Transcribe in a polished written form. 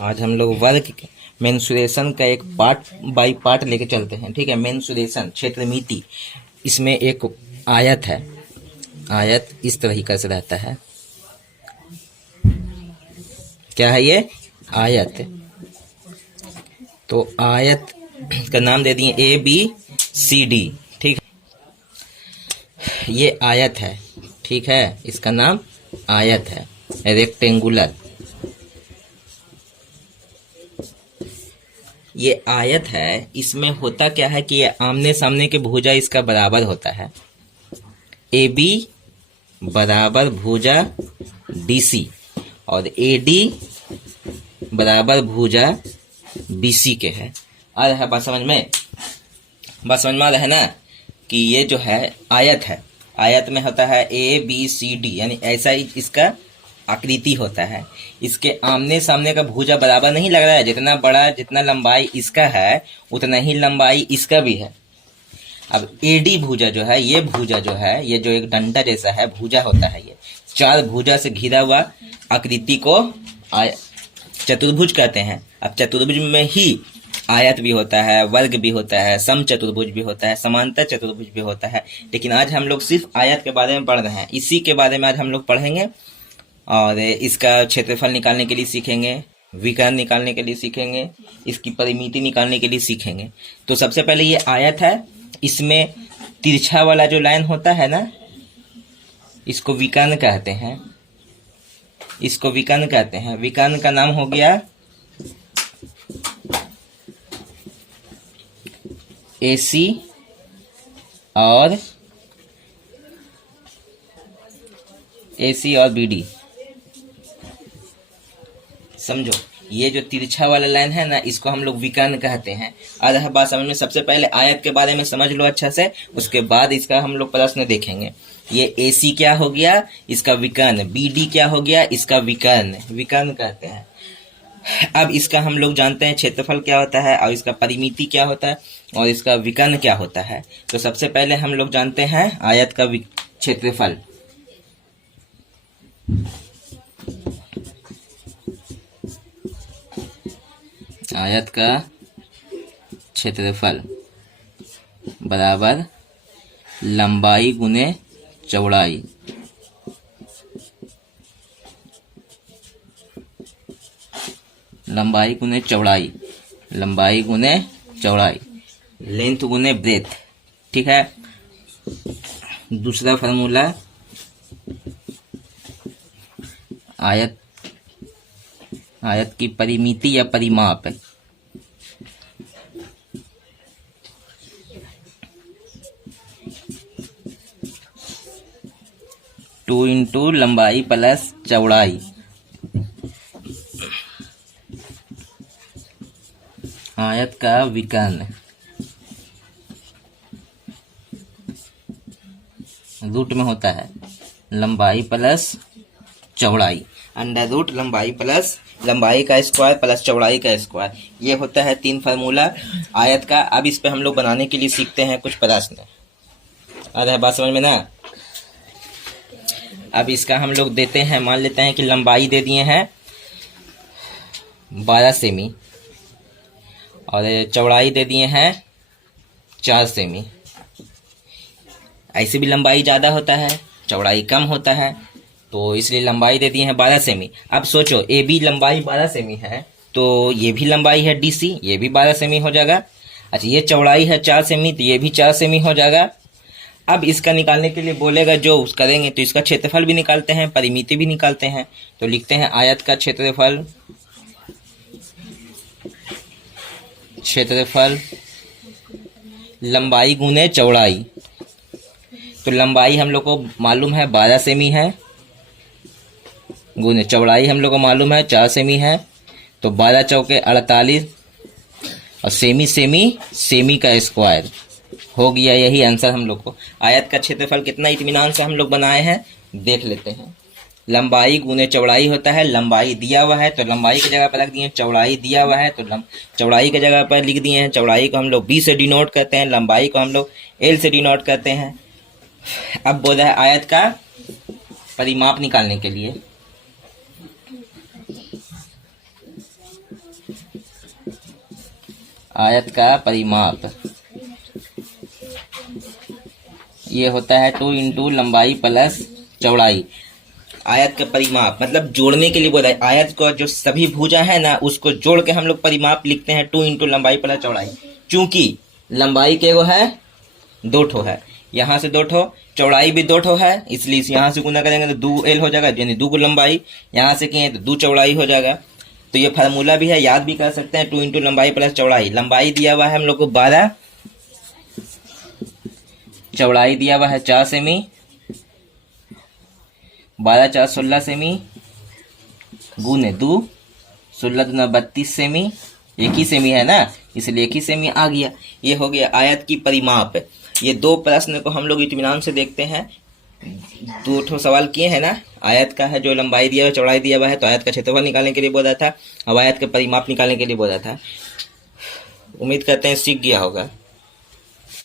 आज हम लोग वर्ग मेंसुरेशन का एक पार्ट बाय पार्ट लेके चलते हैं। ठीक है, मेंसुरेशन क्षेत्रमिति, इसमें एक आयत है। आयत इस तरीके से रहता है। क्या है ये? आयत। तो आयत का नाम दे दिए ABCD। ठीक है, ये आयत है। ठीक है, इसका नाम आयत है, रेक्टेंगुलर। ये आयत है, इसमें होता क्या है कि ये आमने सामने के भुजा इसका बराबर होता है। AB बराबर भुजा DC और AD बराबर भुजा BC के है। आ रहा है बात समझ में? बात समझ में आ रहा है ना कि ये जो है आयत है, आयत में होता है ABCD, यानी ऐसा ही इसका आकृति होता है। इसके आमने सामने का भुजा बराबर नहीं लग रहा है। जितना बड़ा, जितना लंबाई इसका है उतना ही लंबाई इसका भी है। अब AD भुजा जो है, ये भुजा जो है, ये जो एक डंडा जैसा है भुजा होता है, ये चार भुजा से घिरा हुआ आकृति को चतुर्भुज कहते हैं। अब चतुर्भुज में ही आयत भी होता है, वर्ग भी होता है, समचतुर्भुज भी होता है, समांतर चतुर्भुज भी होता है। लेकिन आज हम लोग सिर्फ आयत के बारे में पढ़ रहे हैं। इसी के बारे में आज हम लोग पढ़ेंगे और इसका क्षेत्रफल निकालने के लिए सीखेंगे, विकर्ण निकालने के लिए सीखेंगे, इसकी परिमिति निकालने के लिए सीखेंगे। तो सबसे पहले ये आयत है, इसमें तिरछा वाला जो लाइन होता है ना, इसको विकर्ण कहते हैं। इसको विकर्ण कहते हैं। विकर्ण का नाम हो गया AC और BD। समझो, ये जो तिरछा वाला लाइन है ना, इसको हम लोग विकर्ण कहते हैं। आ रहा है बात समझ में? सबसे पहले आयत के बारे में समझ लो अच्छा से, उसके बाद इसका हम लोग प्रश्न देखेंगे। ये AC क्या हो गया? इसका विकर्ण। BD क्या हो गया? इसका विकर्ण। विकर्ण कहते हैं। अब इसका हम लोग जानते हैं क्षेत्रफल क्या होता है और इसका परिमिति क्या होता है और इसका विकर्ण क्या होता है। तो सबसे पहले हम लोग जानते हैं आयत का क्षेत्रफल। आयत का क्षेत्रफल बराबर लंबाई गुने चौड़ाई। लंबाई गुने चौड़ाई, लंबाई गुने चौड़ाई, लेंथ गुने ब्रेथ। ठीक है। दूसरा फॉर्मूला, आयत की परिमिति या परिमाप है। टू इंटू लंबाई प्लस चौड़ाई। आयत का विकर्ण रूट में होता है लंबाई प्लस चौड़ाई, अंडर रूट लंबाई प्लस लंबाई का स्क्वायर प्लस चौड़ाई का स्क्वायर। ये होता है 3 फार्मूला आयत का। अब इस पे हम लोग बनाने के लिए सीखते हैं कुछ प्रश्न। आ रहा है बात समझ में ना? अब इसका हम लोग देते हैं, मान लेते हैं कि लंबाई दे दिए हैं 12 सेमी और चौड़ाई दे दिए हैं 4 सेमी। ऐसे भी लंबाई ज़्यादा होता है, चौड़ाई कम होता है, तो इसलिए लंबाई दे दिए हैं 12 सेमी। अब सोचो, AB लंबाई 12 सेमी है तो ये भी लंबाई है DC, ये भी 12 सेमी हो जाएगा। अच्छा, ये चौड़ाई है 4 सेमी तो ये भी 4 सेमी हो जाएगा। अब इसका निकालने के लिए बोलेगा जो करेंगे, तो इसका क्षेत्रफल भी निकालते हैं, परिमिति भी निकालते हैं। तो लिखते हैं आयत का क्षेत्रफल, क्षेत्रफल लंबाई गुने चौड़ाई। तो लंबाई हम लोग को मालूम है 12 सेमी है, गुने चौड़ाई हम लोग को मालूम है 4 सेमी है। तो 12 चौके 48 और सेमी का स्क्वायर हो गया। यही आंसर हम लोग को। आयत का क्षेत्रफल कितना इत्मीनान से हम लोग बनाए हैं देख लेते हैं। लंबाई गुने चौड़ाई होता है, लंबाई दिया हुआ है तो लंबाई की जगह पर रख दिए, चौड़ाई दिया हुआ है तो चौड़ाई की जगह पर लिख दिए हैं। चौड़ाई को हम लोग B से डिनोट करते हैं, लंबाई को हम लोग L से डिनोट करते हैं। अब बोला है आयत का परिमाप निकालने के लिए। आयत का परिमाप ये होता है 2 इंटू लंबाई प्लस चौड़ाई। आयत का परिमाप मतलब जोड़ने के लिए बोला है, आयत को जो सभी भुजा है ना उसको जोड़ के हम लोग परिमाप लिखते हैं 2 इंटू लंबाई प्लस चौड़ाई। चूंकि लंबाई के वो है 2 ठो है, यहाँ से 2 ठो, चौड़ाई भी 2 ठो है, इसलिए यहाँ से गुना करेंगे तो 2l हो जाएगा, यानी 2 लंबाई, यहाँ से किए तो 2 चौड़ाई हो जाएगा। तो ये फार्मूला भी है, याद भी कर सकते हैं, 2 इंटू लंबाई प्लस चौड़ाई। लंबाई दिया हुआ है हम लोग को 12, चौड़ाई दिया हुआ है 4 सेमी, 12 4 16 सेमी, गुने 2, 16 दूना 32 सेमी, एक ही सेमी है ना इसलिए एक ही सेमी आ गया। ये हो गया आयत की परिमाप। ये 2 प्रश्न को हम लोग इत्मीनान से देखते हैं। 2 ठो सवाल किए हैं ना, आयत का है जो लंबाई दिया हुआ चौड़ाई दिया हुआ है, तो आयत का क्षेत्रफल निकालने के लिए बोला था, अब आयत का परिमाप निकालने के लिए बोला था। उम्मीद करते हैं सीख गया होगा।